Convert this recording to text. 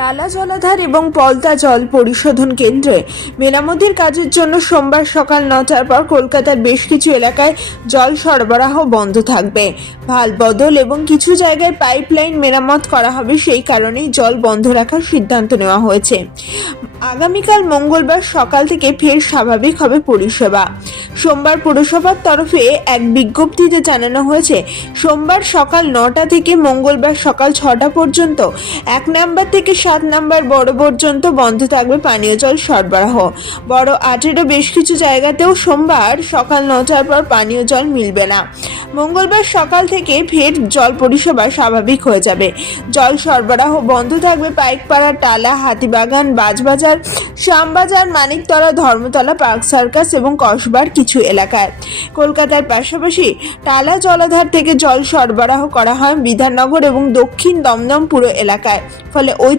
টালা জলাধার এবং পলতা জল পরিশোধন কেন্দ্রে। মেরামতির কাজের জন্য সোমবার সকাল নটার পর কলকাতার বেশ কিছু এলাকায় জল সরবরাহ বন্ধ থাকবে। ভালো বদল এবং কিছু জায়গায় পাইপলাইন মেরামত করা হবে সেই কারণেই জল বন্ধ রাখার সিদ্ধান্ত নেওয়া হয়েছে। আগামীকাল মঙ্গলবার সকাল থেকে ফের স্বাভাবিক হবে পরিষেবা। সোমবার পুরসভার তরফে এক বিজ্ঞপ্তিতে জানানো হয়েছে, সোমবার সকাল নটা থেকে মঙ্গলবার সকাল ছটা পর্যন্ত, এক নাম্বার থেকে সাত নাম্বার বড় পর্যন্ত বন্ধ থাকবে পানীয় জল সরবরাহ। বড় আটেরও বেশ কিছু জায়গাতেও সোমবার সকাল নটার পর পানীয় জল মিলবে না। মঙ্গলবার সকাল থেকে ফের জল পরিষেবা স্বাভাবিক হয়ে যাবে। জল সরবরাহ বন্ধ থাকবে পাইকপাড়া, টালা, হাতিবাগান, বাজবাজার, শ্যামবাজার, মানিকতলা, ধর্মতলা, পার্ক সার্কাস এবং কসবার কিছু এলাকায়। কলকাতার পাশাপাশি টালা জলাধার থেকে জল সরবরাহ করা হয় বিধাননগর এবং দক্ষিণ দমদম পুরো এলাকায়। ফলে ওই